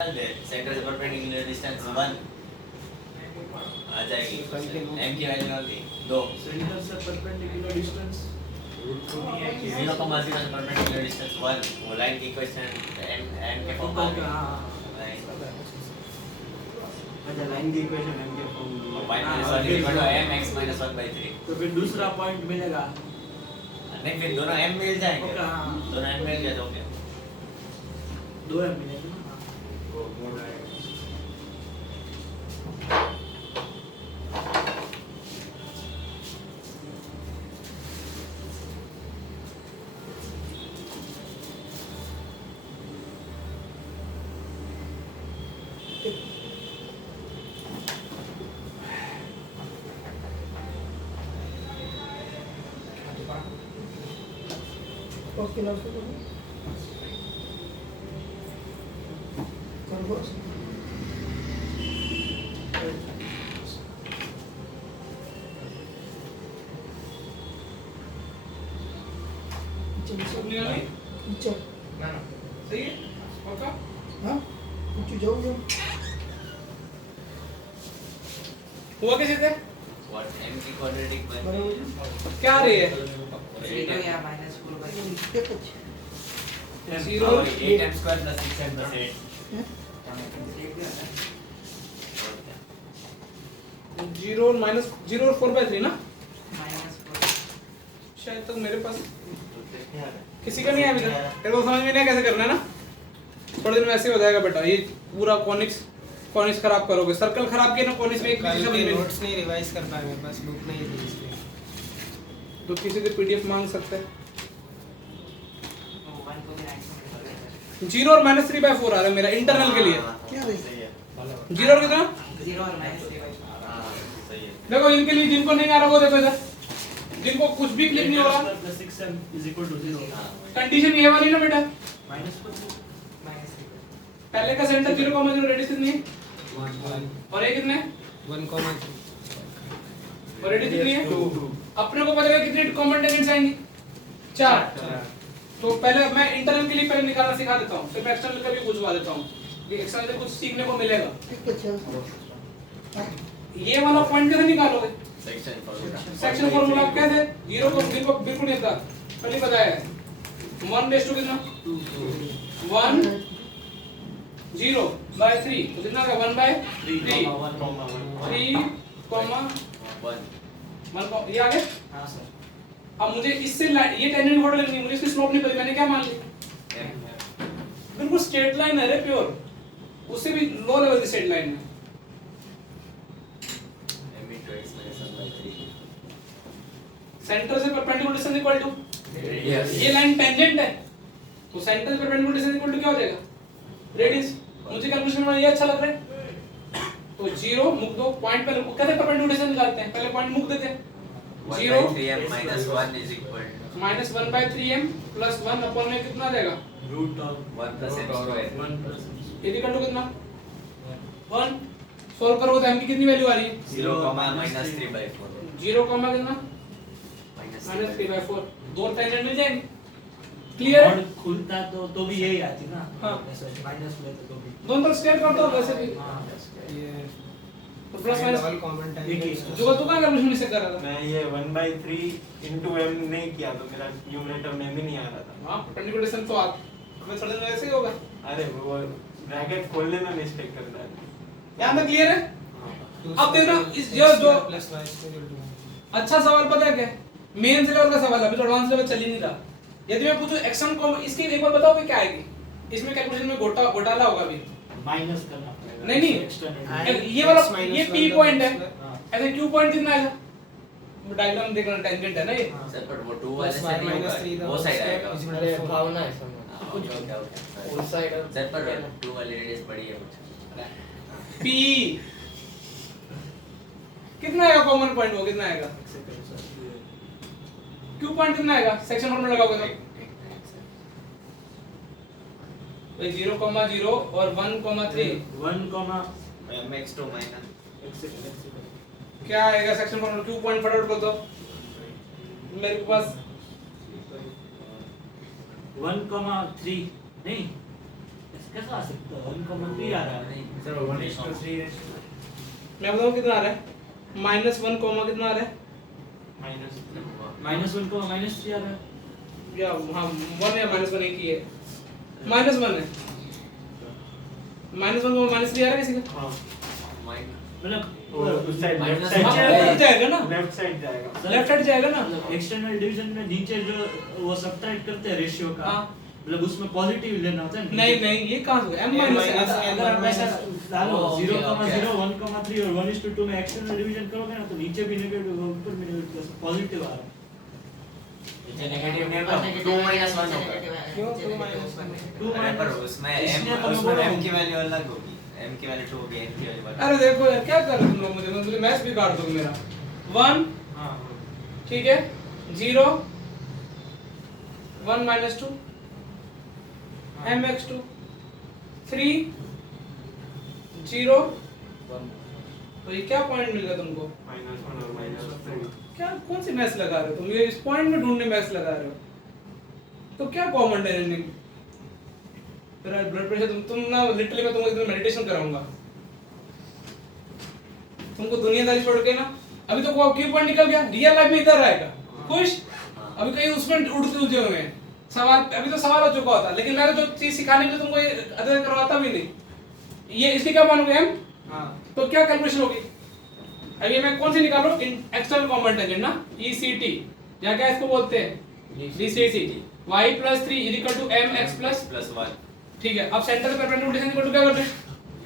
Centre से perpendicular distance 1 आ जाएगी। m की वैल्यू होगी 2। सेंटर से परपेंडिकुलर डिस्टेंस 0,0 से परपेंडिकुलर डिस्टेंस 1। वो लाइन की इक्वेशन m के फॉर्म में। अच्छा, लाइन की इक्वेशन m के फॉर्म में -1 तो फिर दूसरा पॉइंट मिलेगा नहीं, फिर दोनों m मिल जाएंगे। दोनों m मिल गए तो क्या 2 m मिलेगा ना। वो मोड़ आएगा। उसके नाम से बस टीचर ना सही है पक्का हाँ कुछ जाओगे हुआ कैसे थे व्हाट m की क्वाड्रेटिक में क्या आ रही है 0 या -4/3 zero 8m square plus 6m plus 8 zero minus 0 और 4/3 ना -4 शायद तक मेरे पास किसी का नहीं है अभी तक तेरे को समझ में नहीं है कैसे करना है ना थोड़े दिन में ऐसे हो जाएगा बेटा। ये पूरा कॉनिक्स खराब करोगे। सर्कल खराब किया ना कॉनिक्स में एक कल चीज के समझ में नोट्स नहीं रिवाइज कर पाए मेरे पास बुक नहीं थी इसलिए तो किसी से पीडीएफ मांग सकते हैं। 1 को भी राइट में 0 और -3/4 आ रहा है मेरा इंटरनल के लिए। क्या रे सही है। 0 और कितना 0 और -3/4 हां सही है। देखो इनके लिए जिनको नहीं आ रहा वो देखो इधर जिनको कुछ भी क्लिक नहीं हो रहा 6m = 0 कंडीशन ये वाली ना बेटा -4 पहले का सेंटर 0,0 रेडियस कितनी है और ये कितने 1,3 और रेडियस कितनी है 2 अपने को पता है कितने कॉमन टेंजेंट्स आएंगी 4 तो पहले मैं इंटरनल के लिए पहले निकालना सिखा देता हूं फिर एक्सटर्नल का भी पूछवा देता हूं ये एक्सटर्नल से कुछ सीखने को मिलेगा। ठीक है चल ये वाला पॉइंट कैसे निकालोगे सेक्शन फार्मूला सेक्शन फार्मूला कैसे 0 को बिल्कुल नहीं था पहले बताया है 1 कितना 1 0/3 तो कितना होगा 1/3 3, 1 ये आ गया। हां सर अब मुझे इससे ये टेंजेंट फोटो लेनी मुझे इसकी स्लोप नहीं पता मैंने क्या मान ली बिल्कुल स्ट्रेट लाइन है रे प्योर उससे भी लो लेवल की स्ट्रेट लाइन है। m * x - 1/3 सेंटर से perpendicular distance equal to yes ये लाइन टेंजेंट है तो सेंटर से परपेंडिकुलर डिस्टेंस इक्वल टू क्या हो जाएगा रेडियस। मुझे कैलकुलेशन में ये अच्छा लग रहा है तो 0 मुक दो पॉइंट पहले कैसे परपेंडिकुलर डिस्टेंस निकालते हैं पहले पॉइंट मुक देते हैं 0 1/3m - 1 -1/3m + 1 अपॉन में कितना आ जाएगा √1 + m स्क्वायर 1 ये इक्वल टू कितना 1 सॉल्व करो तो m की कितनी वैल्यू आ रही है 0, -3/4 0, कितना -3/4 दो टेंजेंट मिल जाएंगे। क्लियर है और खुलता तो भी यही आती ना हाँ। ऐसे माइनस लेते तो भी दोनों तरफ स्क्वायर कर दो वैसे भी हां ये तो प्लस माइनस डबल कॉमन एक टाइम ही। जो तू कहां कैलकुलेशन से कर रहा था मैं ये 1/3 into m नहीं किया तो मेरा न्यूमरेटर में भी नहीं आ रहा था। हां परपेंडिकुलर डिस्टेंस तो आप मैं थोड़े दिन वैसे ही होगा अरे वो ब्रैकेट खोलने में मिस्टेक करता है। यहां पे क्लियर है। हाँ। अब देखना इस जो प्लस y इक्वल टू अच्छा सवाल पता है क्या मेन से लेवल का सवाल अभी तो एडवांस लेवल चल ही नहीं रहा। यदि मैं पूछूं एक्शन कॉम इसकी एक बार बताओगे क्या आएगी इसमें कैलकुलेशन में घोटाला होगा अभी माइनस करना पड़ेगा नहीं एक्सटर्नल ये वाला ये x p minus पॉइंट है हां ऐसे q पॉइंट कितना आएगा डायग्राम देखना टेंजेंट है ना ये सर पर वो 2 वाले प्लस से y नहीं माइनस 3 होगा वो साइड आएगा अरे भावना है कुछ उस साइड सर पर 2 वाली रेडियस बड़ी है कुछ p कितना आएगा कॉमन पॉइंट वो कितना आएगा q पॉइंट कितना आएगा सेक्शन फॉर्मूला लगाओगे तो भाई 0, 0 और 1, 3 mx2 माइनस क्या आएगा सेक्शन फॉर्मूला q पॉइंट फटाफट बोल दो मेरे पास 1,3 नहीं कैसा आ सकता है? 1,3 आ रहा है। सर 1:3 मैं बताऊँ कितना आ रहा है? -1 कॉमा कितना आ रहा है? -1 को -3 आ रहा है। या हाँ 1 या -1 एक ही है। -1 है। -1 को -3 आ रहा है किसी का? हाँ मतलब उस side left Minus side one नीचे जाएगा ना? लेफ्ट साइड जाएगा। लेफ्ट साइड जाएगा ना? मतलब एक्सटर्नल डिवीजन में नीचे जो वो सब्ट्रैक्ट करते हैं रेशियो का, हाँ। मतलब उसमें पॉजिटिव लेना होता है। नहीं नहीं ये कहाँ से m M- माइनस अगर आप ऐसा डालो Oh, okay, 0,0, 1,3 और 1:2 में एक्सटर्नल डिवीजन करोगे ना तो नीचे भी नेगेटिव और ऊपर भी नेगेटिव पॉजिटिव आ रहा है। नीचे नेगेटिव नहीं होगा 2 - 1 होगा। क्यों 2 -1? 2 अरे पर उसमें इसलिए m तो मैं उसमें बोल रहा m हूँ। की वैल्यू अलग होगी। m की वैल्यू 2 होगी, n की वैल्यू 1। अरे देखो यार क्या कर रहे हो तुम लोग, मुझे मैथ्स भी काट दोगे मेरा। 1 हाँ ठीक है 0 1 - 2 mx2 3 0 तो ये क्या पॉइंट मिल गया तुमको? -1 और -2 क्या कौन सी मैथ्स लगा रहे हो तुम? ये इस पॉइंट में ढूंढने मैथ्स लगा रहे हो तो क्या कॉमन है नहीं? तेरा ब्लड प्रेशर तुम ना लिटरली मैं तुमको इधर मेडिटेशन कराऊंगा तुमको दुनियादारी छोड़ के ना। अभी तो वो की पॉइंट निकल गया, रियल लाइफ में इधर रहेगा खुश। अभी कहीं उसमें उड़ते उलझे हुए हैं सवाल, अभी तो सवाल हो चुका होता लेकिन मैं तो जो चीज सिखाने के लिए तुमको अध्ययन करवाता भी नहीं। ये इसकी क्या मानोगे हम? हां तो क्या कैलकुलेशन होगी? अब ये मैं कौन सी निकाल रहा हूं? एक्सटर्नल कॉमन टेंजेंट ना, ECT या क्या इसको बोलते हैं? DCT y + 3 = mx + +1। ठीक है। अब सेंटर पे परपेंडिकुलर डिस्टेंस इक्वल टू क्या कर रहे हैं?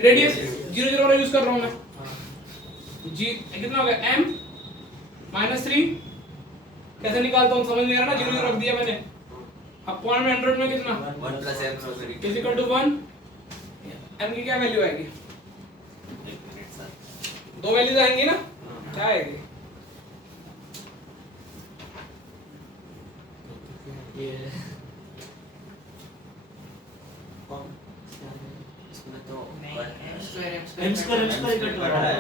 रेडियस 0 0 वाला यूज कर रहा हूं मैं। जी कितना हो गया m - 3 कैसे निकालता हूं समझ नहीं आ रहा ना, 0 0 रख दिया मैंने। अब पॉइंट में 100 में कितना 1 + m = 3। Is equal to 1 m की क्या वैल्यू आएगी? एक मिनट सर। दो वैल्यूज आएंगी ना, क्या आएगी? ये इसमें तो नहीं, one- m square m square m बड़ा है।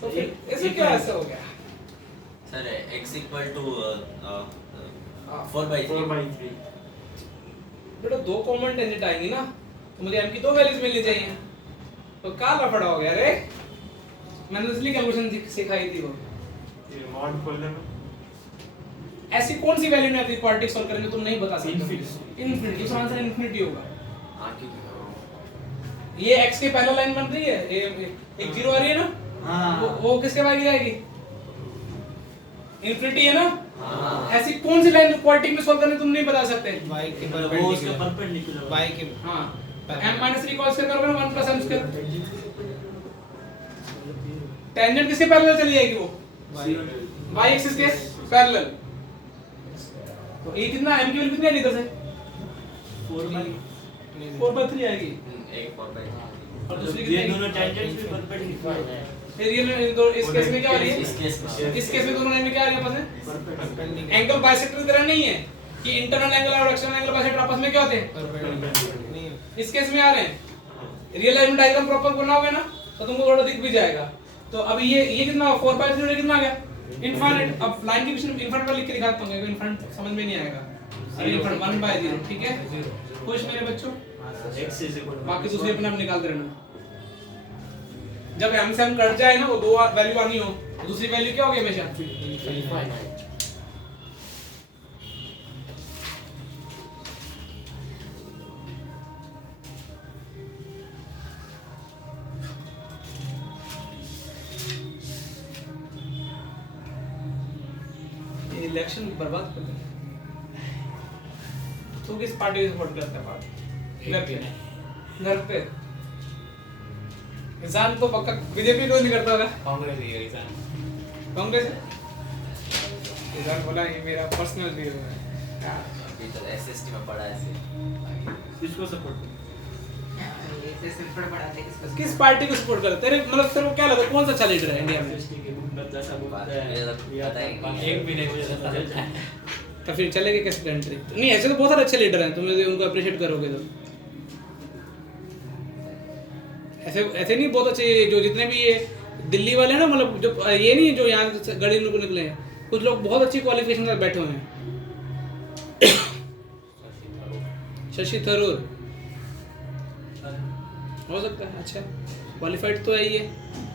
तो फिर ऐसे क्या ऐसा हो गया? Sir x = 4/3। 4/3 बेटा दो कॉमन टेंजेंट आएंगी ना तो मुझे m की दो वैल्यूज मिलनी चाहिए। तो क्या लफड़ा हो गया रे? मैंने इसलिए कैलकुलेशन सिखाई थी वो। ये मॉड खोलने में ऐसी कौन सी वैल्यू नहीं आती क्वाड्रेटिक सॉल्व करने में तुम नहीं बता सकते? Infinity। इनफिनिटी। इसका आंसर इनफिनिटी होगा। हाँ क्योंकि ये x के पैरेलल लाइन बन रही है, एक जीरो आ रही है ना, हां वो किसके बारे की जाएगी? इनफिनिटी है ना। हाँ। ऐसी कौन सी लाइन क्वाड्रेटिक में सॉल्व करने तुम नहीं बता सकते? y के वो उसका परपेंडिकुलर परपेंडिकुलर y के हाँ m - 3 को स्क्वायर करोगे ना 1 + m स्क्वायर। टेंजेंट किसके पैरेलल चली जाएगी? वो y एक्सिस के पैरेलल। तो ये कितना m की वैल्यू कितनी आएगी इधर से? 4/3 आएगी। एक 4/3। और दूसरी ये कितनी? दोनों टेंजेंट्स भी परपेंडिकुलर है। फिर ये दो इस केस में क्या हो रही है? इस केस में इस केस में दोनों लाइन में क्या आ रही है आपस में? परपेंडिकुलर एंगल बाइसेक्टर की तरह नहीं है कि इंटरनल एंगल और एक्सटर्नल एंगल बाइसेक्टर आपस में क्या होते हैं? परपेंडिकुलर नहीं इस केस में आ रहे हैं। रियल लाइफ में डायग्राम प्रॉपर बनाओगे ना तो तुमको थोड़ा दिख भी जाएगा। तो अब ये कितना 4/3 कितना आ गया? इनफाइनाइट। अब लाइन के पीछे इनफाइनाइट पर लिख के दिखाता हूं, इनफाइनाइट समझ में नहीं आएगा। अरे इनफाइनाइट 1/0 ठीक है। खुश मेरे बच्चों? x is equal to बाकी दूसरी अपने आप निकालते रहना। जब m से m कट जाए ना वो दो वैल्यू आनी हो तो दूसरी वैल्यू क्या होगी हमेशा? इनफाइनाइट। ये इलेक्शन बर्बाद कर देंगे। तू किस पार्टी को सपोर्ट करता है? पार्टी घर पे, घर पे इंसान तो पक्का बीजेपी को नहीं करता होगा। कांग्रेस ही है इंसान। कांग्रेस इंसान बोला ये मेरा पर्सनल व्यू है। अभी तो एसएसटी में पढ़ा है ऐसे। किसको सपोर्ट ये से सिंपल पढ़ा दे किसको? किस पार्टी को सपोर्ट करता है? तेरे मतलब तेरे को क्या लगता है कौन सा अच्छा लीडर है इंडिया में? एक भी नहीं मुझे पता चलता। तो फिर चलेगा कैसे कंट्री? नहीं ऐसे तो बहुत सारे अच्छे लीडर हैं, तुम यदि उनको अप्रिशिएट करोगे तो। ऐसे नहीं बहुत अच्छे जो जितने भी ये दिल्ली वाले हैं ना, मतलब जो ये नहीं जो यहाँ से गड़ी को निकले हैं, कुछ लोग बहुत अच्छी क्वालिफिकेशन के साथ बैठे हुए हैं। शशि थरूर हो सकता है, अच्छा क्वालिफाइड तो है ही है।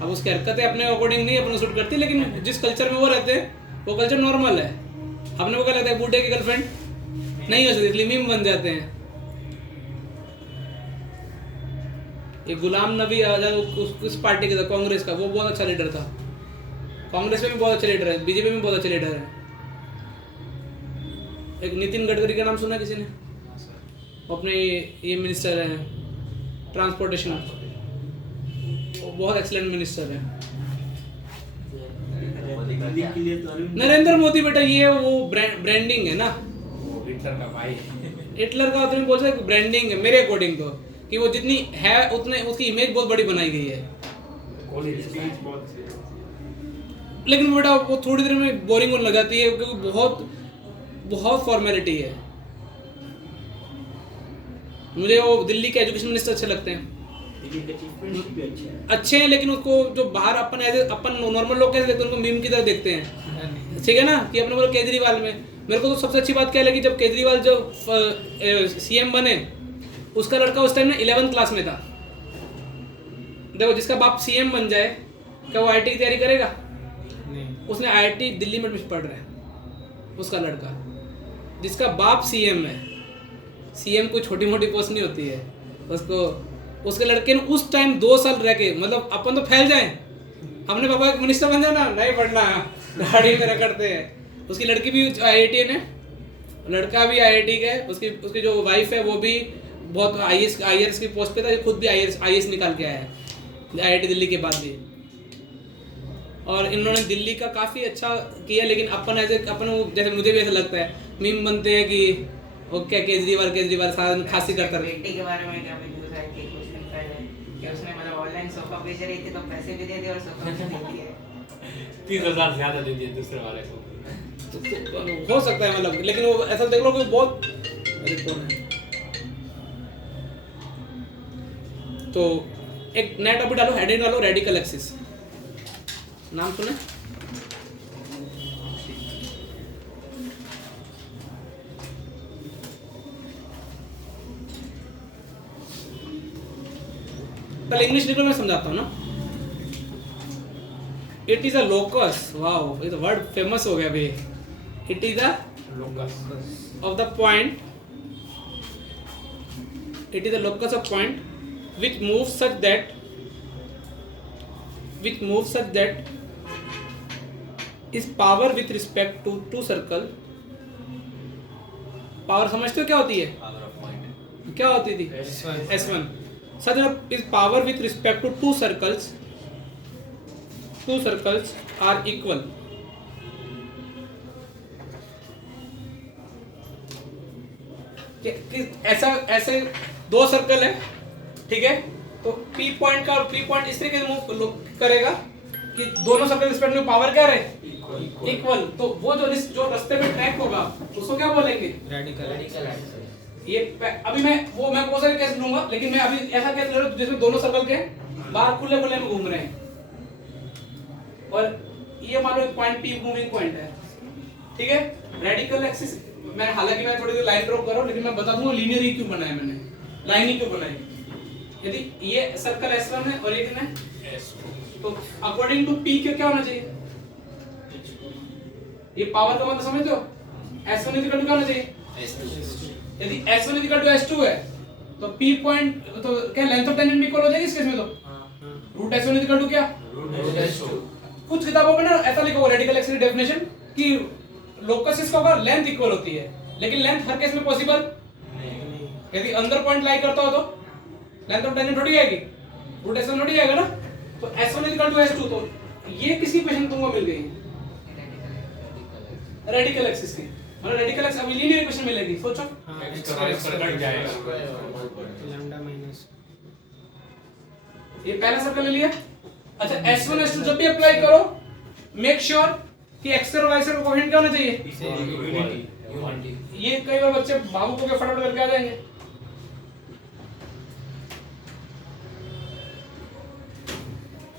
अब उसकी हरकतें अपने अकॉर्डिंग नहीं अपने सूट करती, लेकिन जिस कल्चर में वो रहते हैं वो कल्चर नॉर्मल है। अपने को क्या लगता है बूढ़े की गर्लफ्रेंड नहीं हो सकती, इसलिए मीम बन जाते हैं। ये गुलाम नबी आजाद उस पार्टी का था, कांग्रेस का, वो बहुत अच्छा लीडर था। कांग्रेस में भी बहुत अच्छा लीडर है, बीजेपी में बहुत अच्छा लीडर है। एक नितिन गडकरी का नाम सुना किसी ने? अपने ये मिनिस्टर है ट्रांसपोर्टेशन, वो बहुत एक्सीलेंट मिनिस्टर है। दिल्ली के लिए तो अरविंद नरेंद्र मोदी बेटा ये वो ब्रांडिंग है ना, हिटलर का भाई। हिटलर का तुम बोल सकते ब्रांडिंग है मेरे अकॉर्डिंग तो, कि वो जितनी है उतने उसकी इमेज बहुत बड़ी बनाई गई है। स्पीच बहुत सही है। लेकिन बेटा वो थोड़ी देर में बोरिंग होने लग जाती है, क्योंकि बहुत बहुत फॉर्मेलिटी है। मुझे वो दिल्ली के एजुकेशन मिनिस्टर अच्छे लगते हैं, दिल्ली के चीफ मिनिस्टर भी अच्छे हैं। अच्छे हैं, लेकिन उसको जो बाहर अपन नॉर्मल लोग कैसे देखते हैं, उनको मीम की तरह देखते हैं, ठीक है ना। कि अपने बोलो केजरीवाल में, मेरे को तो सबसे अच्छी बात क्या लगी, जब केजरीवाल जो सीएम बने, उसका लड़का उस टाइम ना 11th क्लास में था। देखो जिसका बाप सीएम बन जाए, क्या वो आईआईटी की तैयारी करेगा? नहीं। उसने आईआईटी दिल्ली में पढ़ रहा है, उसका लड़का, जिसका बाप सीएम है। सीएम कोई छोटी मोटी पोस्ट नहीं होती है। उसको उसके लड़के ने उस टाइम 2 साल रह के, मतलब अपन तो फैल जाए, अपने पापा एक मिनिस्टर बन जाए ना, नहीं पढ़ना, गाड़ी में रखते हैं। उसकी लड़की भी आईआईटीएन है, लड़का भी आईआईटी का है, उसकी जो वाइफ है वो भी बहुत आईएएस की पोस्ट पे था, खुद भी आईएएस निकाल के आया है आईआईटी दिल्ली के बाद भी। और इन्होंने दिल्ली का काफ़ी अच्छा किया, लेकिन अपन जैसे मुझे भी ऐसा लगता है, मीम बनते हैं कि वो क्या केजरीवाल सारा दिन खांसी करता रहे। बेटे के बारे में क्या न्यूज़ आई थी कुछ दिन पहले कि उसने मतलब ऑनलाइन सोफा बेच रही थी तो पैसे भी दे दिए और सोफा भी दे दिए। 30,000 ज्यादा दे दिए दूसरे वाले को। तो हो सकता है मतलब, लेकिन वो ऐसा देख लो कि बहुत, अरे कौन है, तो एक नया टॉपिक डालो, हेडिंग डालो रेडिकल एक्सिस। नाम सुने? पहले इंग्लिश लिखो, मैं समझाता हूँ ना। It is a locus, wow ये तो वर्ड फेमस हो गया भाई। It is a locus of the point, it is a locus of point which moves such that is power with respect to two circle। Power समझते हो क्या होती है? पावर ऑफ पॉइंट क्या होती थी? S1 such that is power with respect to two circles are equal। ऐसे 2 circle है, ठीक है, तो P पॉइंट इस तरीके से मूव करेगा कि दोनों सर्कल रिस्पेक्ट में पावर क्या रहे? इक्वल। तो वो जो रास्ते में ट्रैक होगा उसको क्या बोलेंगे? रेडिकल। ये अभी मैं बहुत सारे केस लूंगा, लेकिन मैं अभी ऐसा केस ले रहा हूं जिसमें दोनों सर्कल के बाहर खुले में घूम रहे हैं, और ये मान लो एक पॉइंट P मूविंग पॉइंट है, ठीक है। रेडिकल एक्सिस मैं हालांकि मैं थोड़ी देर लाइन ड्रॉ कर रहा हूं, लेकिन मैं बता दूंगा लीनियर ही क्यों बनाया मैंने, लाइन ही क्यों बनाई। यदि ये सर्कल S1 है और एक है S2, तो अकॉर्डिंग टू P क्या होना चाहिए? ये पावर का मतलब समझते हो? S1 इक्वल टू क्या होना चाहिए? S2। यदि S1 इक्वल टू S2 है तो P पॉइंट तो क्या लेंथ ऑफ टेंजेंट भी इक्वल हो जाएगी इस केस में। तो रूट S1 इक्वल टू क्या? Root S2। कुछ किताबों में ना ऐसा लिखा हुआ रेडिकल एक्सिस की डेफिनेशन कि लोकस इसका होगा लेंथ इक्वल होती है, लेकिन लेंथ हर केस में पॉसिबल नहीं। यदि अंदर पॉइंट लाई करता हो तो लेंथ ऑफ टेंजेंट थोड़ी आएगी, रूट S1 थोड़ी आएगा ना। तो S1 इक्वल टू S2, तो ये किसकी इक्वेशन तुमको मिल गई? रेडिकल एक्सिस की। मतलब रेडिकल एक्सिस अभी लीनियर इक्वेशन मिलेगी, सोचो। कट जाएगा। लैम्डा माइनस ये पहला सर्कल ले लिया। अच्छा S1 S2 जब भी अप्लाई करो, मेक श्योर कि एक्स और वाई से कोएफिशिएंट क्या होना चाहिए? ये कई बार बच्चे बाबू को के फटाफट करके आ जाएंगे।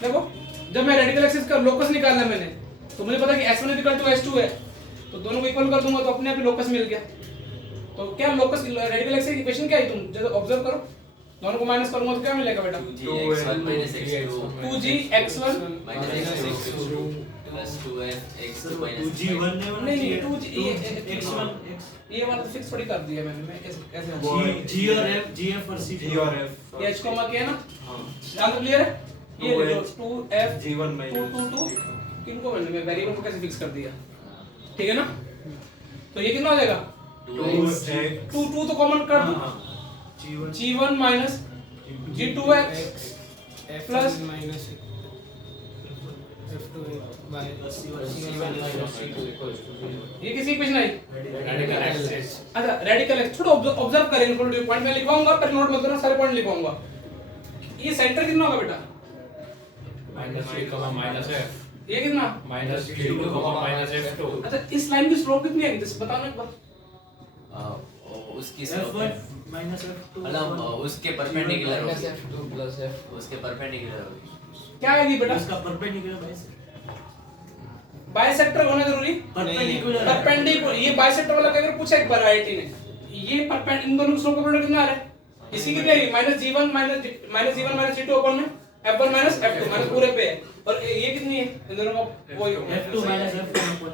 देखो जब मैं रेडिकल एक्सिस का लोकस निकालना है मैंने, तो मुझे पता कि S1 इक्वल टू S2 है, तो दोनों को इक्वल कर दूंगा तो अपने आप ही लोकस मिल गया। तो क्या लोकस रेडिकल एक्सिस की इक्वेशन क्या है? तुम जरा ऑब्जर्व करो, दोनों को माइनस करूंगा तो क्या मिलेगा बेटा? 2gx1 minus x2 2gx1 minus x2 plus 2f(x2 minus G1 ने नहीं, G- 2G X1 X ये वाला तो फिक्स थोड़ी कर दिया मैंने, मैं कैसे वो G और F GF और C G और F ये h कॉमा क्या है ना? हाँ आंसर क्लियर है? ये 2H देखो 2f G1 2 minus किनको मैंने वेरिएबल को कैसे फिक्स कर दिया, ठीक है ना? तो ये कितना हो जाएगा? 2x 2 तो कॉमन कर दो, G1 g1 minus g2x F Plus- minus F2 by C1 ये किसी इक्वेशन आई? radical axis. अच्छा रेडिकल एक्स थोड़ा ऑब्जर्व करें इनको, पॉइंट में लिखवाऊंगा पर नोट मत करना, सारे पॉइंट लिखवाऊंगा। ये सेंटर कितना होगा बेटा? minus 3, minus F. ये कितना? minus 3, minus F2. अच्छा इस लाइन की स्लोप कितनी आएगी जैसे बताओ ना एक बार। उसकी slope है F1 minus F2 मतलब उसके परपेंडिकुलर Minus होगी, F2 plus F. उसके परपेंडिकुलर होगी। क्या आएगी बेटा? उसका परपेंडिकुलर बाइसेक्टर बाइसेक्टर होना जरूरी? परपेंडिकुलर परपेंडिकुलर, ये बाइसेक्टर वाला अगर पूछा एक बार आईआईटी ने, ये परपेंड इन दोनों की स्लोप का प्रोडक्ट कितना आ रहा है? इसकी कितनी आएगी? -g1 - g2 अपन में f1 - f2 माइनस पूरे पे है, और ये कितनी है इन दोनों का? वो F2 minus F1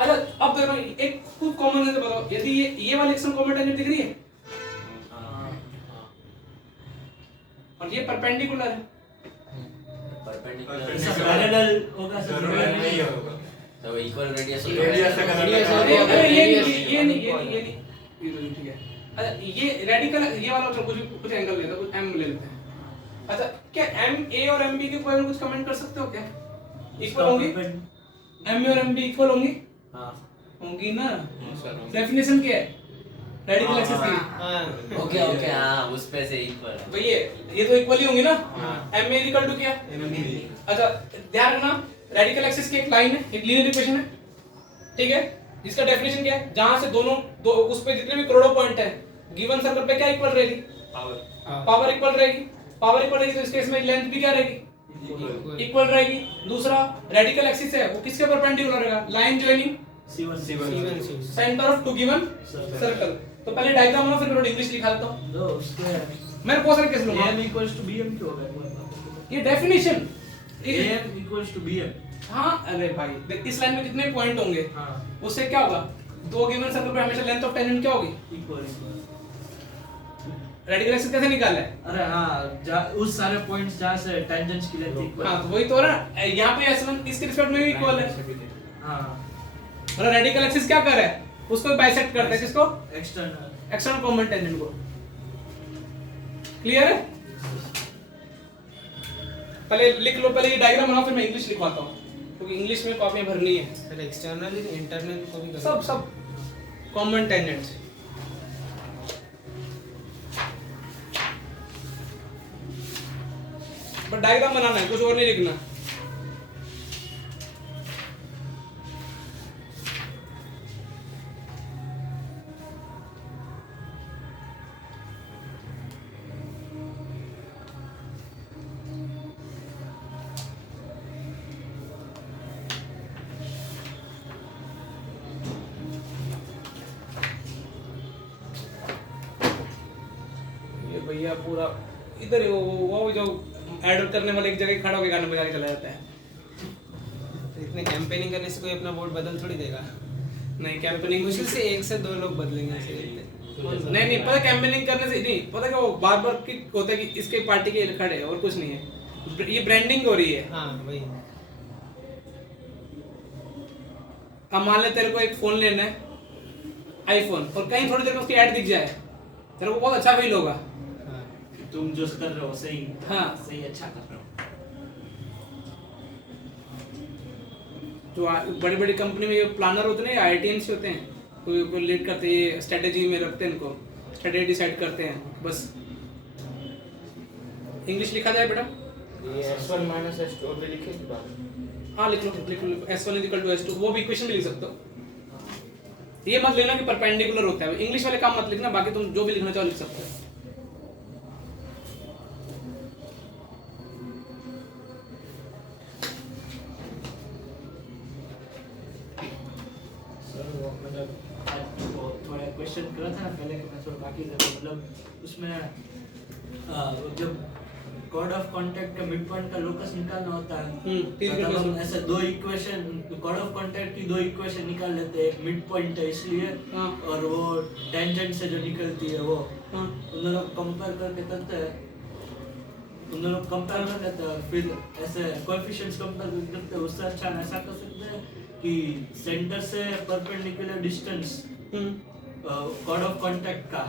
अच्छा अब देखो एक खुद कॉमन है तो बताओ, यदि ये वाली एक्शन कॉमन टेंजेंट दिख रही है और ये परपेंडिकुलर है, परपेंडिकुलर इसका पैरेलल होगा जरूरत नहीं होगा तो इक्वल रेडियस Radius अगर Radius अलग अरे, है, अरे ये नहीं ये तो ठीक है। अच्छा ये रेडिकल ये वाला चलो कुछ एंगल लेते हैं, कुछ m ले लेते हैं। अच्छा क्या m a और m b के कोई कुछ कमेंट कर सकते हो क्या? इक्वल होंगी? m a और m b इक्वल होंगी? हां होंगी ना? sir. डेफिनेशन क्या है रेडिकल एक्सिस की? हाँ. ओके ओके हाँ उस पे से इक्वल है। भाई ये तो इक्वल ही होंगी ना? हाँ. m a इक्वल टू क्या? MB अच्छा ध्यान रखना रेडिकल एक्सिस की एक लाइन है, एक लीनियर इक्वेशन है, ठीक है? इसका डेफिनेशन क्या है? जहां से दोनों दो उस पे जितने भी करोड़ों पॉइंट है गिवन सर्कल पे क्या इक्वल रहेगी? पावर पावर इक्वल रहेगी, पावर इक्वल रहेगी तो इस केस में लेंथ भी क्या रहेगी? इक्वल रहेगी। दूसरा रेडिकल एक्सिस है वो किसके परपेंडिकुलर रहेगा? Line joining C1 centre of two given circle. तो पहले डायग्राम बनाओ फिर थोड़ा इंग्लिश लिखा देता हूं। दो उसके मैं बहुत सारे केस लूंगा। AM equals to BM क्यों होगा? ये definition AM equals to BM हाँ अरे भाई देख इस लाइन में कितने पॉइंट होंगे? हां उससे क्या होगा? दो गिवन सर्कल पे हमेशा लेंथ ऑफ टेंजेंट क्या होगी? इक्वल रेडिकल एक्सिस कैसे निकालना है? अरे हाँ उस सारे पॉइंट्स जहाँ से टेंजेंट्स की लेंथ इक्वल हाँ तो वही तो ना यहाँ पे S1 इसके रिस्पेक्ट में भी इक्वल है। हाँ मतलब रेडिकल एक्सिस क्या कर रहा है? उसको बाइसेक्ट करता है किसको? एक्सटर्नल एक्सटर्नल कॉमन टेंजेंट को। क्लियर है? पहले लिख लो, पहले ये डायग्राम बनाओ फिर मैं इंग्लिश लिखवाता हूँ क्योंकि इंग्लिश में कॉपियां भरनी है। सर एक्सटर्नल इंटरनल को भी सब कॉमन टेंजेंट्स। बट डायग्राम बनाना है, कुछ और नहीं लिखना। ये भैया पूरा इधर ही वो जो ऐड करने वाले एक जगह खड़ा होकर गाना बजा के चला जाता है। इतने कैंपेनिंग करने से कोई अपना वोट बदल थोड़ी देगा। नहीं कैंपेनिंग मुश्किल से 1 से 2 लोग बदलेंगे ऐसे लगता नहीं पता कैंपेनिंग करने से नहीं पता क्या वो बार बार की होता है कि इसके पार्टी के खड़े हैं और कुछ नहीं है, ये ब्रांडिंग हो रही है। हाँ वही। अब मान ले तेरे को एक फोन लेना है आईफोन और कहीं थोड़ी देर में उसकी ऐड दिख जाए, तेरे को बहुत अच्छा फील होगा। हाँ तुम जो कर रहे हो सही हाँ। सही अच्छा कर रहे हो। जो बड़ी बड़ी कंपनी में ये प्लानर होते हैं आईआईटीएंस होते हैं, कोई लीड करते हैं, स्ट्रेटेजी में रखते हैं, इनको स्ट्रेटेजी डिसाइड करते हैं। बस इंग्लिश लिखा जाए बेटा? ये S1 minus S2 भी लिखे की बात। हाँ लिख लो S1 = S2 वो भी इक्वेशन भी लिख सकते हो। ये मत लेना कि परपेंडिकुलर होता है, इंग्लिश वाले काम मत लिखना, बाकी तुम जो भी लिखना चाहो लिख सकते हो। सर वो मतलब आज वो थोड़ा क्वेश्चन करा था ना पहले कि मैं थोड़ा बाकी था मतलब उसमें जब कॉर्ड ऑफ कांटेक्ट का मिड पॉइंट का लोकस निकालना होता है तीन मतलब हम equation। ऐसे दो इक्वेशन कॉर्ड ऑफ कांटेक्ट की दो इक्वेशन निकाल लेते हैं, एक मिड पॉइंट है इसलिए हाँ। और वो टेंजेंट से जो निकलती है वो हाँ। उन दोनों को कंपेयर करके करते हैं, उन दोनों को कंपेयर कर लेते हैं, फिर ऐसे कोएफिशिएंट्स कंपेयर करते हैं। उससे अच्छा हम ऐसा कर सकते हैं कि सेंटर से perpendicular distance chord of contact का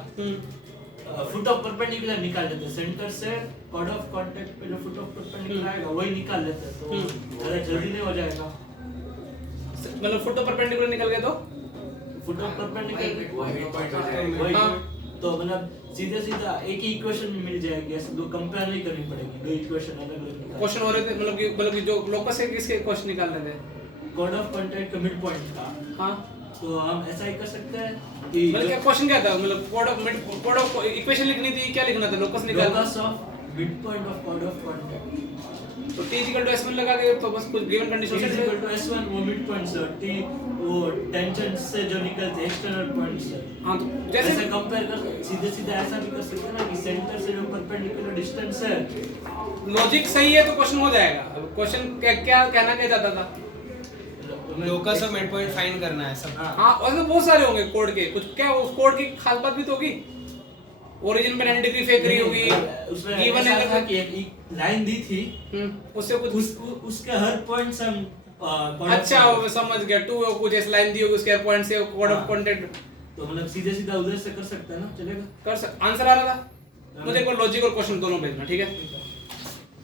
फुट ऑफ परपेंडिकुलर निकाल लेते हैं। सेंटर से कॉर्ड ऑफ कांटेक्ट पे जो फुट ऑफ परपेंडिकुलर आएगा वही निकाल लेते हैं, तो ज़्यादा जल्दी नहीं हो जाएगा। मतलब फुट ऑफ परपेंडिकुलर निकल गया तो फुट ऑफ परपेंडिकुलर वही point हो जाएगा। वही हाँ। तो मतलब सीधे सीधा एक ही इक्वेशन में मिल जाएगी, ऐसे दो कंपेयर नहीं करनी पड़ेगी, दो इक्वेशन अलग अलग। क्वेश्चन हो रहे थे मतलब कि जो लोकस है किसके क्वेश्चन निकाल रहे थे? कॉर्ड ऑफ कांटेक्ट का मिड पॉइंट का। हाँ तो हम ऐसा ही कर सकते हैं कि मतलब क्या क्वेश्चन क्या था? मतलब कॉर्ड ऑफ इक्वेशन लिखनी थी, क्या लिखना था? लोकस निकालना। Locus of mid point of chord of contact तो t = s1 लगा के तो बस कुछ गिवन कंडीशन t से = s1 वो मिड पॉइंट से, t वो टेंजेंट से जो निकलते हैं एक्सटर्नल पॉइंट से। हाँ तो जैसे जैसे कंपेयर कर सीधे सीधे ऐसा भी कर सकते हैं ना कि सेंटर से जो परपेंडिकुलर डिस्टेंस है लॉजिक सही है तो क्वेश्चन हो जाएगा। अब क्वेश्चन क्या कहना क्या चाहता था? लोकस और मिड पॉइंट फाइंड करना है सब। हाँ और इसमें बहुत सारे होंगे कोड के, कुछ क्या उस कोड की खास बात भी तो होगी। ओरिजिन पे 90 डिग्री फेंक रही होगी, उसमें गिवन ऐसा था है कि एक लाइन दी थी, उससे कुछ उसके हर पॉइंट से हम अच्छा वो समझ गया। टू कुछ ऐसी लाइन दी होगी उसके पॉइंट से कोड ऑफ कांटेक्ट तो मतलब सीधे सीधा उधर से कर सकते हैं ना, चलेगा। कर सक आंसर आ रहा था। मुझे एक बार लॉजिक और क्वेश्चन दोनों भेजना, ठीक है?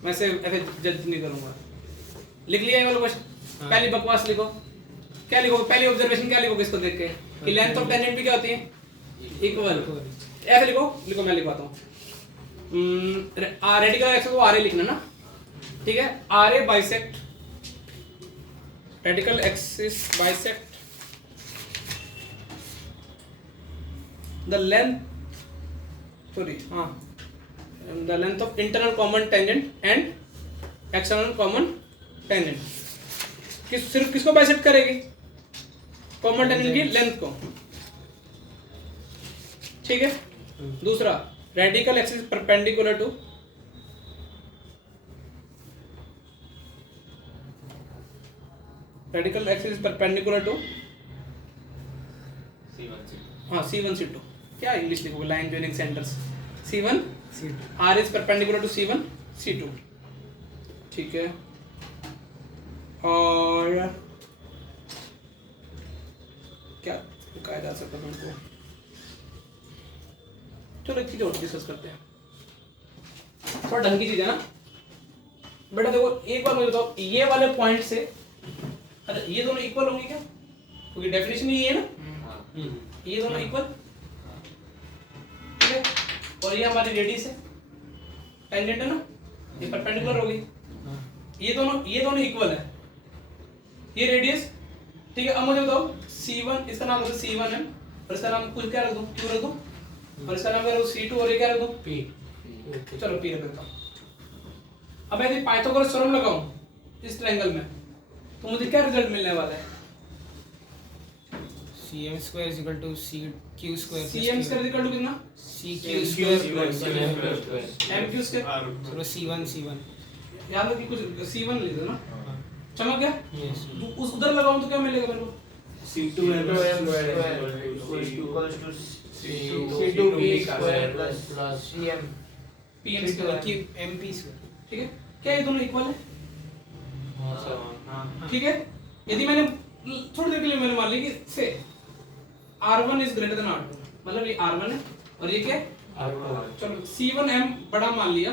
मैं ऐसे जज नहीं करूंगा। लिख लिया ये वाला क्वेश्चन? पहली बकवास लिखो। क्या लिखो? पहली ऑब्जर्वेशन क्या लिखोगे इसको देख के कि लेंथ ऑफ टेंजेंट भी क्या होती है? इक्वल। ऐसे लिखो मैं लिखवाता हूँ। रेडिकल एक्सिस को आरए लिखना ना, ठीक है? RA bisect radical axis bisect the length the length of internal common tangent and external common tangent. सिर्फ किसको बाइसेक्ट करेगी? कॉमन टेंजेंट की लेंथ को, ठीक है? दूसरा radical axis perpendicular to radical axis perpendicular to हाँ C1 C2। क्या इंग्लिश लिखोगे? Line joining centres C1 C2 R is perpendicular to C1 C2, ठीक है? और क्या कहा जा सकता है उनको? चलो एक चीज और डिस्कस करते हैं, थोड़ा ढंग की चीज है ना बेटा। देखो एक बार मुझे बताओ, ये वाले पॉइंट से अच्छा ये दोनों इक्वल होंगे क्या? क्योंकि डेफिनेशन ही है ना, ये दोनों इक्वल, ठीक है? और ये हमारी रेडियस है, टेंजेंट है ना, ये परपेंडिकुलर होगी। ये दोनों इक्वल है, ये रेडियस, ठीक है? अब मुझे बताओ C1 इसका नाम है C1 है और इसका नाम कुछ क्या रख दूं? Q रख दूं और इसका नाम क्या रख दूं? C2 और ये क्या रख दूं? P। चलो P रख देता हूं। अब यदि पाइथागोरस थ्योरम लगाऊं इस ट्रायंगल में तो मुझे क्या रिजल्ट मिलने वाला है? CM² = CQ² CM² = कितना? CQ²। MQ²। चलो C1 याद रखिए कुछ C1 ले दो ना, चमक गया? यस। तो उस उधर लगाऊं तो क्या मिलेगा मेरे को? C2m² PM²। MP²। ठीक है? क्या ये दोनों इक्वल है? ठीक है? यदि मैंने थोड़ी देर के लिए मैंने मान लिया कि से R1 is greater than R2, मतलब ये R1 है और ये क्या है? चलो C1m बड़ा मान लिया,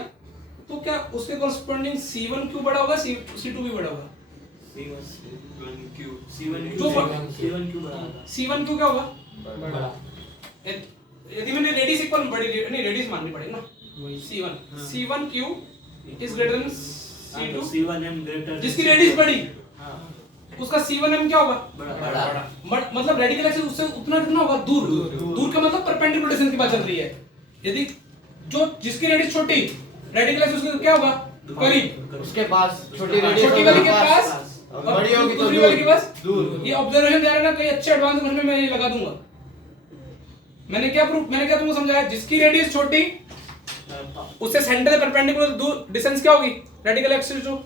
तो क्या उसके कॉरस्पॉन्डिंग C1q बड़ा होगा, C2 भी बड़ा होगा? C1q क्या होगा? बड़ा। यदि मैंने रेडियस इक्वल बड़ी नहीं रेडियस माननी पड़ेगी ना, C1 C1q is greater than C2 C1m greater, जिसकी रेडियस बड़ी उसका C1m क्या होगा? बड़ा। मतलब रेडिकल एक्सिस उससे उतना कितना होगा? दूर का मतलब परपेंडिकुलर डिस्टेंस की बात चल रही है। यदि जो जिसकी रेडियस छोटी रेडिकल एक्सिस उसका क्या होगा? करीब, उसके पास छोटी रेडियस छोटी वाली के पास और बड़ी होगी तो दूसरी वाली के पास दूर। ये ऑब्जर्वेशन दे रहा है ना, कई अच्छे एडवांस क्वेश्चन में मैं ये लगा दूंगा। मैंने क्या तुमको समझाया? जिसकी रेडियस छोटी उससे सेंटर से परपेंडिकुलर दूर डिस्टेंस क्या होगी रेडिकल एक्सिस टू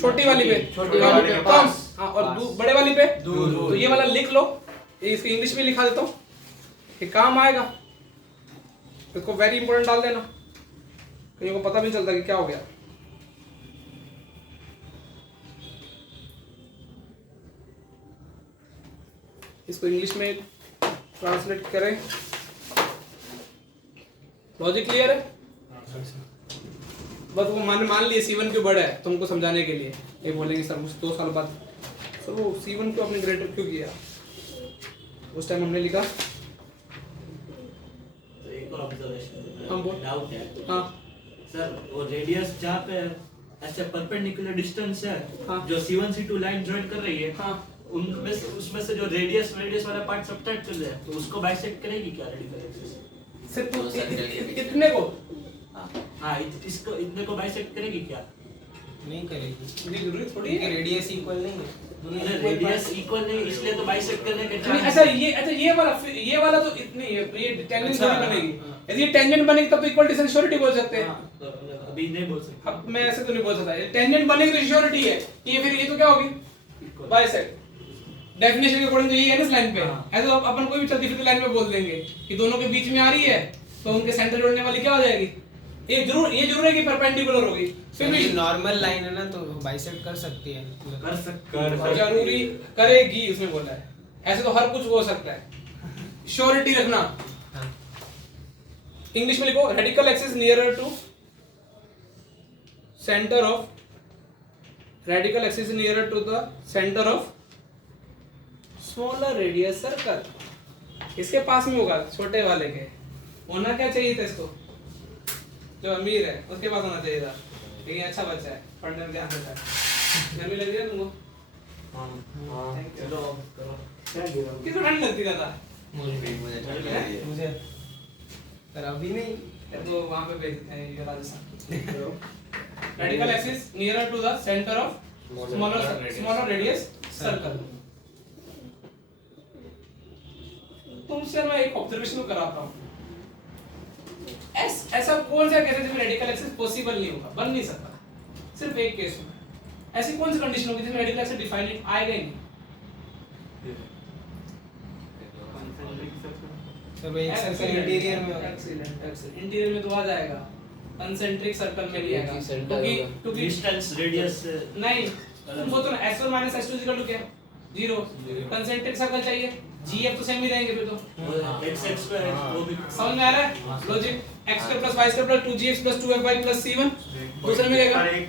छोटी वाली पे छोटी वाली पे कम पास। हाँ और बड़े वाली पे दूर। तो ये वाला लिख लो, ये इसकी इंग्लिश में लिखा देता हूँ, ये काम आएगा। इसको वेरी इंपॉर्टेंट डाल देना, कहीं को पता भी नहीं चलता कि क्या हो गया। इसको इंग्लिश में ट्रांसलेट करें। लॉजिक क्लियर है? बस वो मान लिए C1 क्यों बड़ा है तुमको समझाने के लिए। ये बोलेंगे सर मुझे 2 साल बाद सर वो C1 क्यों आपने ग्रेटर क्यों किया, उस टाइम हमने लिखा तो एक और ऑब्जर्वेशन हम बोल। डाउट है। हाँ सर वो रेडियस जहाँ पे ऐसे परपेंडिकुलर डिस्टेंस है, हाँ। जो C1 C2 लाइन जॉइन कर रही है, हाँ उनमें से उसमें से जो रेडियस वाला पार्ट सब्ट्रैक्ट कर रहे हैं, तो उसको बाइसेक्ट करेगी क्या रेडिकल एक्सिस? सिर्फ दो सर्कल के बीच। इतने को हाँ इसको इतने को बाइसेक्ट करेगी क्या? नहीं करेगी ये जरूरी थोड़ी है। रेडियस इक्वल नहीं है दोनों अरे equal रेडियस parts- इक्वल नहीं, इसलिए तो बाइसेक्ट करने के नहीं, चांस अच्छा ये वाला तो इतनी है, ये टेंजेंट अच्छा, थोड़ी बनेगी। हाँ। यदि ये टेंजेंट बनेगी तब तो इक्वल डिस्टेंस श्योरिटी बोल सकते हैं। हाँ, तो अभी नहीं बोल सकते। अब मैं ऐसे तो नहीं बोल सकता, टेंजेंट बनेगी तो श्योरिटी है। ये फिर ये तो क्या होगी Equal। बाइसेक्ट डेफिनेशन के अकॉर्डिंग तो यही है ना इस लाइन पे। हाँ। ऐसे तो अपन कोई भी चलती फिरती लाइन में बोल देंगे कि दोनों के बीच में आ रही है तो उनके सेंटर जोड़ने वाली क्या हो जाएगी, ये जरूर है कि परपेंडिकुलर होगी। फिर भी ये नॉर्मल लाइन है ना तो बाइसेक्ट कर सकती है कर सकते कर जरूरी करेगी उसने बोला है, ऐसे तो हर कुछ हो सकता है। श्योरिटी रखना, हाँ। इंग्लिश में लिखो radical axis nearer to centre of, radical axis nearer to the centre of smaller radius circle. इसके पास में होगा छोटे वाले के। होना क्या चाहिए था इसको, जो अमीर है उसके पास होना चाहिए था, लेकिन अच्छा बच्चा है पढ़ने में ध्यान देता है। गर्मी लग रही है तुमको? चलो करो। किसको ठंड लगती ज्यादा? मुझे ठंड लग रही है। मुझे पर अभी नहीं या तो वहां पे भेज देते हैं ये Rajasthan. Radical axis nearer to the centre of smaller radius circle. तुमसे मैं एक ऑब्जर्वेशन कराता हूँ, ऐसा कौन सा केस है जिसमें रेडिकल एक्सिस पॉसिबल नहीं होगा, बन नहीं सकता? सिर्फ एक केस में। ऐसी कौन सी कंडीशन होगी जिसमें रेडिकल एक्सिस डिफाइनिट आएगा ही नहीं? चलो एक सर्कल इंटीरियर में होगा एक्सीलेंट इंटीरियर में तो आ जाएगा, कंसेंट्रिक सर्कल में नहीं आएगा क्योंकि डिस्टेंस रेडियस नहीं तुम सोचो ना s1 - s2 इक्वल टू क्या 0। कंसेंट्रिक सर्कल चाहिए, gf तो सेम ही रहेंगे फिर तो। x स्क्वायर वो भी समझ में आ रहा है logic? x² + y² + 2gx + 2fy + c1 दूसरे में क्या एक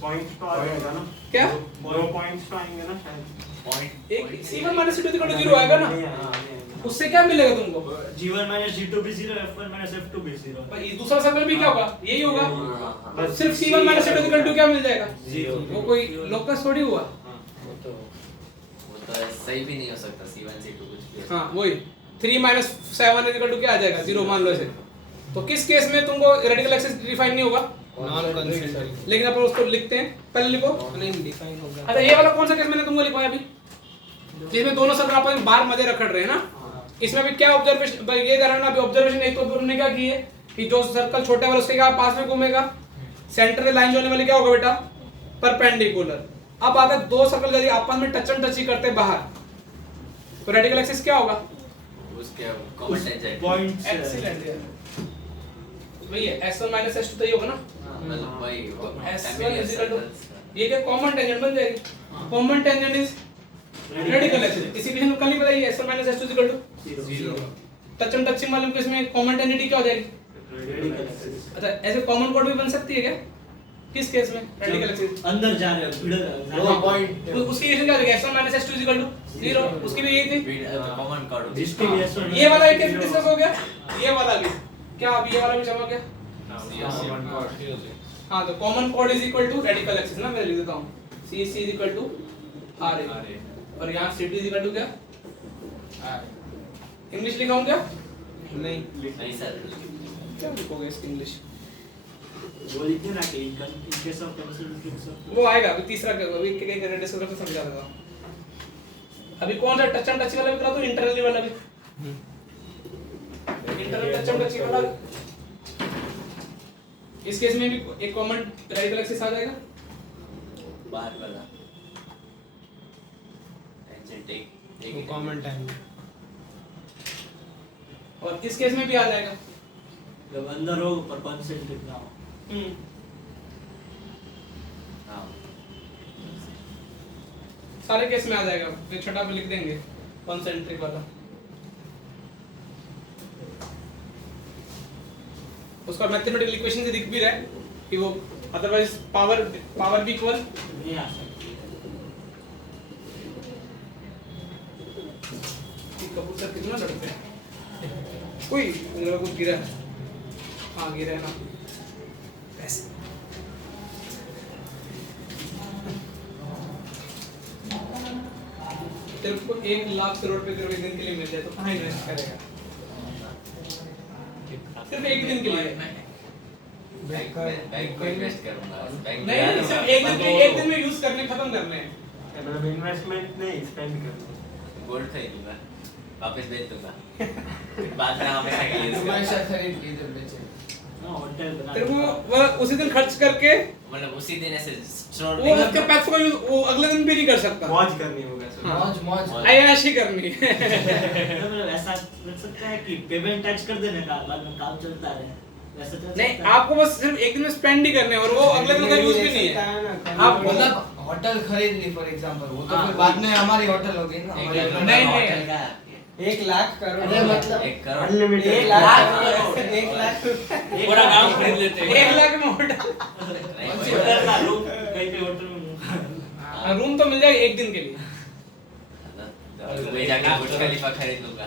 पॉइंट तो आ जाएगा ना, क्या 2 पॉइंट्स तो आएंगे ना शायद। पॉइंट एक c1 - c2 इक्वल टू 0 आएगा ना, नहीं आएगा, नहीं आएगा। उससे क्या मिलेगा तुमको? g1 - g2 भी 0, f1 - f2 भी 0। भाई दूसरा सर्कल भी क्या होगा, यही होगा। बस सिर्फ c1 - c2 इक्वल टू क्या मिल जाएगा? 0। वो कोई लोकस थोड़ी हुआ। वो तो सही भी नहीं हो सकता, C1 C2 कुछ भी हो हाँ वही 3 - 7 इक्वल टू क्या आ जाएगा 0 मान लो इसे। तो किस केस में तुमको रेडिकल एक्सिस डिफाइन नहीं होगा? नॉन कंसेंट्रिक लेकिन अपन उसको लिखते हैं, पहले लिखो। नहीं डिफाइन होगा। अच्छा ये वाला कौन सा केस मैंने तुमको लिखवाया अभी, जिसमें दोनों सर्कल आपस में बार मध्य रखड़ रहे हैं ना? इसमें भी क्या ऑब्जर्वेशन भाई ये करना अभी ऑब्जर्वेशन एक तो हमने क्या की है कि जो सर्कल छोटे वाला उसके क्या पास में घूमेगा, सेंटर में लाइन जोड़ने वाली क्या होगा बेटा परपेंडिकुलर। अब अगर दो सर्कल यदि आपस में टची करते हैं बाहर तो रेडिकल एक्सिस क्या होगा? उसके कॉमन टेंजेंट पॉइंट एक्सीलेंट वही है s1 - s2 तो ये होगा ना। मतलब वही तो familiar s1 = circles। ये क्या कॉमन टेंजेंट बन जाएगी। Common tangent is radical axis. इसी के कल ही बताइए s1 - s2 = 0। टचिंग वाले केस में कॉमन टेंजेंट क्या हो जाएगी? रेडिकल एक्सिस अच्छा ऐसे कॉमन कोड भी बन सकती है क्या? किस केस में रेडिकल एक्सिस? अंदर जा रहे हो दो पॉइंट उसकी केस क्या हो जाएगी s1 - s2 = 0। उसकी भी यही थी। कॉमन कार्ड जिसके भी S1 ये वाला एक केस डिस्कस हो गया, ये वाला भी क्या, अब ये वाला भी समझ गया? हाँ तो कॉमन कोड is equal to radical axis ना, मैं लिख देता हूँ CC is equal to RA और यहाँ CT इज इक्वल टू क्या इंग्लिश लिखा हूँ क्या? नहीं नहीं सर, क्या लिखोगे इसकी इंग्लिश? वो लिखे ना कि इन केस ऑफ कंसेंट्रिक वो आएगा अभी तीसरा अभी क्या डिस्कस करके समझा देता हूँ। अभी कौन सा टच एंड टच वाला भी करा दो, इंटरनली वाला भी। इंटरनल टच एंड टच वाला इस केस में भी एक कॉमन रेडिकल एक्सिस आ जाएगा। बाहर वाला टेंजेंट एक वो कॉमन टाइम और इस केस में भी आ जाएगा। जब अंदर हो पर कॉन्सेंट्रेट ना हो। हाँ सारे केस में आ जाएगा, ये छठा पे लिख देंगे कॉन्सेंट्रिक वाला। उसका मैथमेटिकल इक्वेशन से दिख भी रहा है कि वो अदरवाइज पावर भी इक्वल नहीं आ सकती। कपूर सर कितना लड़ते हैं। कोई मेरा कुछ गिरा है। हाँ गिरा है ना पैसे। तेरे को 1,00,000 करोड़ पे एक दिन के लिए मिल जाए तो कहाँ इन्वेस्ट करेगा? सिर्फ एक दिन के लिए। बैंक को इन्वेस्ट करूंगा बैंक नहीं सिर्फ एक दिन में यूज करने खत्म करने हैं। मतलब इन्वेस्टमेंट नहीं स्पेंड करना। गोल्ड खरीदूंगा वापस बेच दूंगा फिर बाद में हमेशा के लिए हमेशा खरीद के इधर बेचे। हाँ होटल बना। तेरे को वो उसी दिन खर्च करके मतलब उसी दिन ऐसे स्टोर वो उसके पैसे को वो अगले दिन भी नहीं कर सकता। मौज करनी होगा सर। मौज मौज अय्याशी करनी है। मतलब ऐसा रख सकता है कि पेमेंट टच कर देने का बाद में काम चलता रहे। वैसा चल नहीं सकता है। आपको बस सिर्फ एक दिन में स्पेंड ही करने हैं और वो अगले दिन का यूज भी नहीं है। आप मतलब होटल खरीद ली फॉर एग्जांपल, वो तो फिर बाद में हमारी होटल हो गई ना। नहीं, होटल का 1,00,000 करोड़ अरे मतलब 1 करोड़ अनलिमिटेड 1,00,000 पूरा गांव खरीद लेते हैं। 1 लाख में होटल होटल का रूम कहीं पे होटल में रूम तो मिल जाएगा एक दिन के लिए। मैं जाके बुर्ज खलीफा खरीद लूंगा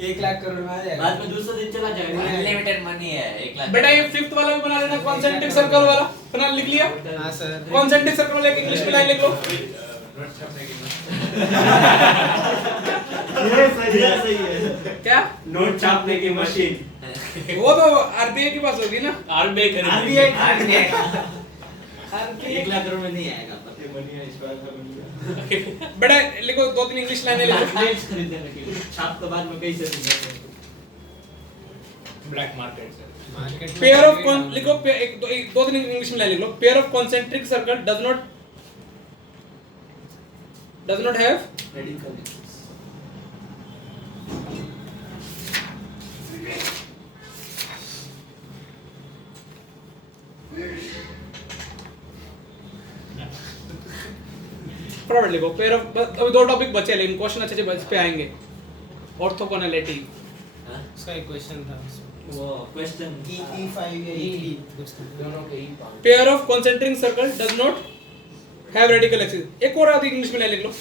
1,00,000 करोड़ में आ जाएगा। बाद में दूसरा दिन चला जाएगा। अनलिमिटेड मनी है 1 लाख बेटा ये फिफ्थ वाला भी बना लेना कॉन्सेंट्रिक सर्कल वाला। बना लिख लिया हाँ सर। कॉन्सेंट्रिक सर्कल वाला एक इंग्लिश में लाइन लिख लो। ये सही है। क्या नोट छापने की मशीन। वो तो आरबीआई के पास होगी ना। आरबीआई RBI 1 लाख करोड़ में नहीं आएगा। ये बढ़िया इस बार का बढ़िया। बेटा लिखो 2-3 इंग्लिश लाइनें लिखो। फ्रेंड्स खरीदने के लिए छाप तो बाद में कैसे खरीदेंगे? ब्लैक मार्केट से। मार्केट पेयर ऑफ लिखो 2-3 इंग्लिश में लाइन लिख लो। Pair of concentric circle does not have radical axis. फटाफट लिखो पेयर ऑफ। अभी 2 टॉपिक बचे लेकिन क्वेश्चन अच्छे बच पे आएंगे। ऑर्थोगोनैलिटी उसका एक क्वेश्चन था। वो क्वेश्चन E5 या E3 कुछ था। दोनों के ही pair of concentric circle does not have radical axis. एक और आती इंग्लिश में लाइन लिख लो।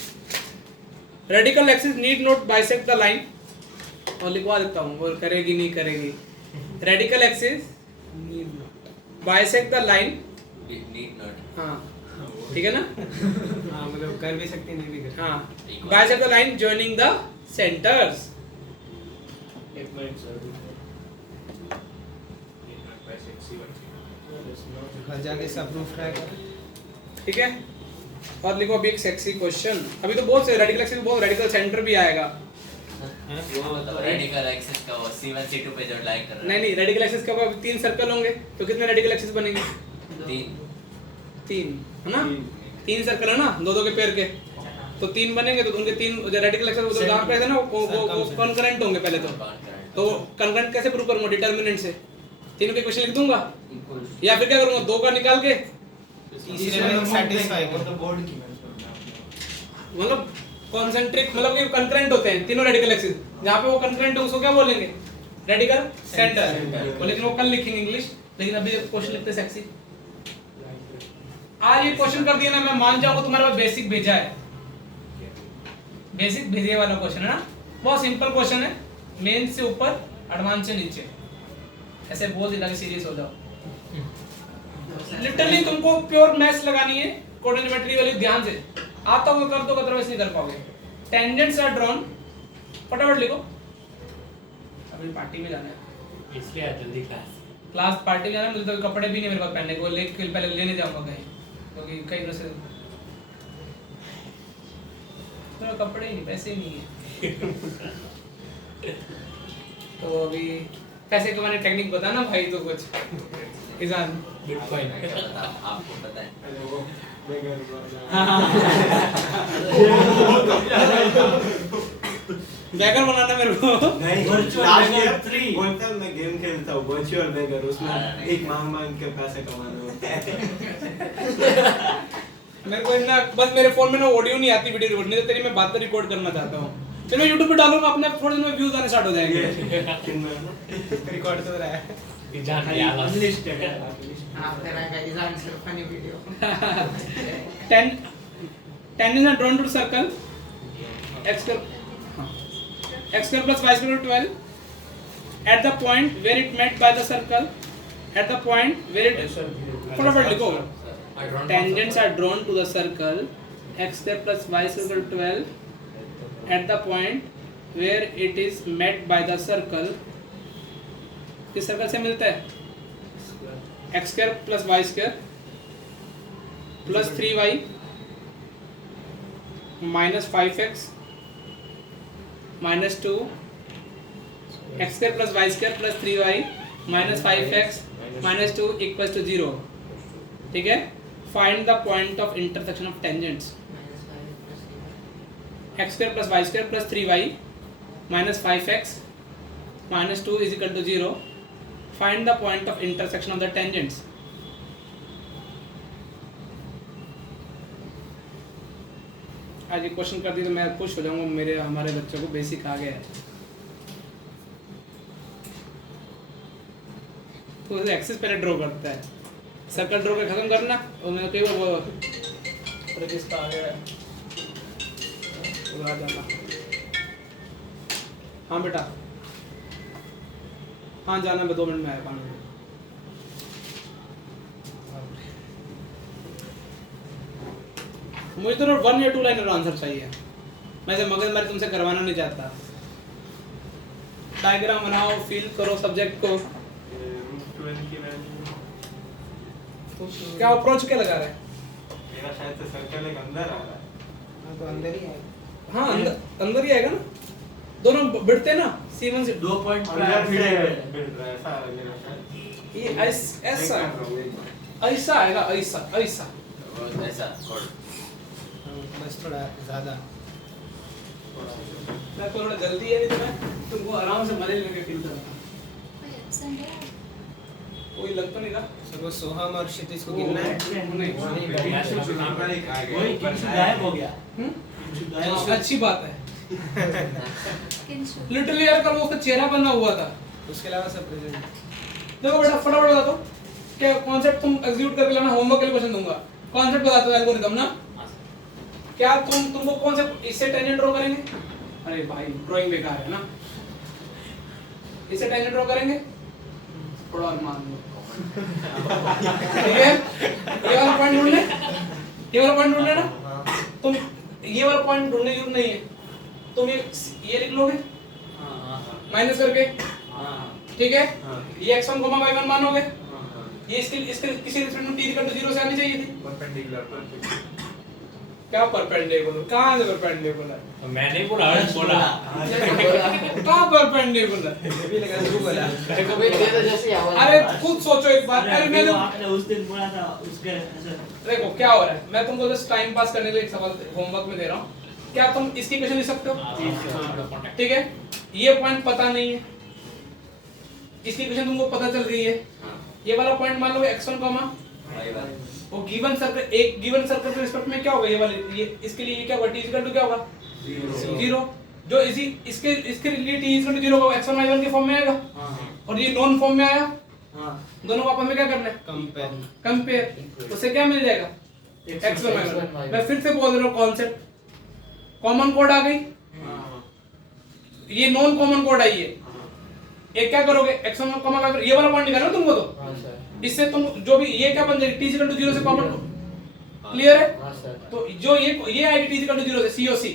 Radical axis need not bisect the line. और लिखवा देता हूँ और करेगी नहीं करेगी। Radical axis bisect the line. Need not हाँ ठीक है ना। हाँ मतलब कर भी सकते नहीं भी कर। हाँ bisect the line joining the centres. एक मिनट सर। घर जाके सब प्रूफ ट्राई कर। ठीक है और लिखो अभी एक सेक्सी क्वेश्चन। अभी तो बहुत से रेडिकल एक्सिस बहुत रेडिकल सेंटर भी आएगा। वो मतलब रेडिकल एक्सिस का वो C1 C2 पे जो लाइन कर रहा है नहीं रेडिकल एक्सिस का 3 सर्कल होंगे तो कितने रेडिकल एक्सिस बनेंगे? 3 है ना। 3 सर्कल है ना 2-2 के पेयर के तो 3 बनेंगे तो उनके 3 जो रेडिकल एक्सिस जो जहां पे है ना वो कॉन्करेंट होंगे पहले तो कॉन्करेंट कैसे प्रूव करूंगा? डिटरमिनेंट से। तीनों के इक्वेशन लिख दूंगा या फिर क्या करूंगा 2 का निकाल के तीसरे में सेटिस्फाई कर। तो बोर्ड की मैं मतलब कॉन्सेंट्रिक मतलब कि कंकरेंट होते हैं तीनों रेडिकल एक्सिस। जहां पे वो कंकरेंट है उसको क्या बोलेंगे? Radical centre. लेकिन वो कल लिखेंगे इंग्लिश लेकिन अभी क्वेश्चन लिखते सेक्सी। आज ये क्वेश्चन कर दिया ना मैं मान जाऊंगा तुम्हारे पास बेसिक भेजा है। बेसिक भेजे वाला क्वेश्चन है ना। बहुत सिंपल क्वेश्चन है। मेन से ऊपर एडवांस से नीचे ऐसे बोल देना कि सीरियस हो जाओ। लिटरली तुमको प्योर मैथ्स लगानी है कोऑर्डिनेटरी वाली ध्यान से। आता होगा कर दो अदरवाइज नहीं कर पाओगे। Tangents are drawn. फटाफट लिखो अभी पार्टी में जाना है। इसलिए आज जल्दी क्लास पार्टी में जाना है। मुझे तो कपड़े भी नहीं मेरे पास पहनने को लेके पहले लेने जाऊंगा कहीं क्योंकि कहीं न से मेरे कपड़े ही नहीं पैसे ही नहीं है। तो अभी पैसे कमाने टेक्निक बता ना भाई तो कुछ ईजान बिटकॉइन मैं क्या बताऊं, आपको पता है। अरे वो बेगर बैकर बनाना मेरे को। नहीं Virtual लास्ट Beggar ईयर 3 बोलता है मैं गेम खेलता हूँ वर्चुअल बेगर हाँ, उसमें नहीं। एक मांग के पैसे कमाने होते हैं। मेरे को इतना बस मेरे फोन में ना ऑडियो नहीं आती वीडियो रिकॉर्ड, नहीं तो तेरी मैं बात तो रिकॉर्ड करना चाहता हूँ। फिर मैं YouTube पे डालूंगा अपने आप थोड़े दिन में व्यूज आने स्टार्ट हो जाएंगे। कितना रिकॉर्ड तो रहा है जान गया बस अनलिस्टेड है। हाँ तेरा का ईजान सिर्फ funny video 10 is drawn to circle x square plus y square 12 at the point where it met by the circle at the point where it फटाफट लिखो tangents are drawn to the circle x square plus y square 12 at the point where it is met by the circle किस circle से मिलता है x square plus y square plus 3y minus 5x minus 2 x square plus y square plus 3y minus 5x minus 2 equals to 0. ठीक है? Find the point of intersection of tangents. x square plus y square plus 3y minus 5x minus 2 is equal to 0. Find the point of intersection of the tangents. आज ये question कर दी तो मैं खुश हो जाऊंगा, मेरे हमारे बच्चों को बेसिक आ गया है। तो उसे एक्सिस पहले ड्रॉ करता है, सर्कल ड्रॉ कर खत्म करना और मैंने कई बार वो किसका आ गया है वो आ जाना। हाँ बेटा, हाँ जाना, मैं 2 मिनट में आया पानी में। मुझे तो 1 या 2 लाइनर आंसर चाहिए, मैं से मगजमारी तुमसे करवाना नहीं चाहता। डायग्राम बनाओ, फील करो सब्जेक्ट को। रूट 12 की वैल्यू क्या अप्रोच क्या लगा रहे हैं? मेरा शायद से सर्कल एक अंदर आ रहा है। हाँ, तो अंदर ही आएगा। हाँ अंदर ही आएगा ना, दोनों बढ़ते ना C1 से 2 पॉइंट अंदर फिर ऐसा आ रहा है मेरा शायद। ये ऐसा ऐसा आएगा, ऐसा ऐसा वो ऐसा कोड बस थोड़ा ज़्यादा मैं थोड़ा जल्दी है, नहीं तो मैं तुमको आराम से मजे लेके फील करता। कोई लग तो नहीं रहा सर वो सोहम और क्षितिज को गिनना है। नहीं वही किंशु गायब हो गया। किंशु गायब हो गया। अच्छी बात है। लिटरली यार कल वो उसका चेहरा बना हुआ था। उसके अलावा सब प्रेजेंट। देखो बेटा फटाफट बता दो क्या कॉन्सेप्ट तुम एग्जीक्यूट करके लाना, होमवर्क के लिए क्वेश्चन दूंगा। कॉन्सेप्ट बता दो एल्गोरिथम ना, क्या तुमको कॉन्सेप्ट इससे टेंजेंट ड्रॉ करेंगे? अरे भाई ड्राइंग बेकार है ना, इससे टेंजेंट ड्रॉ करेंगे, थोड़ा और मान लो ठीक है। ये वाला पॉइंट ढूंढने, ये वाला पॉइंट ढूंढना ना, तुम ये वाला पॉइंट ढूंढने की जरूरत नहीं है, तुम ये लिख लोगे माइनस करके, ठीक है। ये x1 y1 मानोगे, ये इसके किसी रिस्पेक्ट में t इक्वल टू 0 से आनी चाहिए थी। परपेंडिकुलर क्या परपेंडिकुलर, कहां से परपेंडिकुलर? मैं नहीं बोला, अर्श बोला। कहां परपेंडिकुलर? भी लगा तू बोला। अरे खुद सोचो एक बार। अरे मैं आपने उस दिन बोला था उसके ऐसे देखो क्या हो रहा है, मैं तुमको जस्ट टाइम पास करने के लिए एक सवाल होमवर्क में दे रहा हूँ। क्या तुम इसकी इक्वेशन लिख सकते हो? ठीक है, ये पॉइंट पता नहीं है, इसकी इक्वेशन तुमको पता चल रही है। ये वाला पॉइंट मान लो x1 वो गिवन सर्कल, एक गिवन सर्कल के रिस्पेक्ट में क्या होगा, ये वाले ये इसके लिए ये क्या होगा, t इक्वल टू क्या होगा 0। जो इसी इसके लिए t इक्वल टू 0 होगा, x1 y1 के फॉर्म में आएगा। और ये नॉन फॉर्म में आया, दोनों को आपस में क्या करना है, कंपेयर। उससे क्या मिल जाएगा, x1 y1। मैं फिर से बोल रहा हूँ कॉन्सेप्ट, कॉमन कोड आ गई, ये नॉन कॉमन कोड आई है। एक क्या करोगे, x1 y1 ये वाला पॉइंट निकालो तुमको, तो इससे तुम जो भी ये क्या बन जाएगी, t इक्वल टू 0 से कॉमन, क्लियर है। तो जो ये आएगी t इक्वल टू 0 से COC,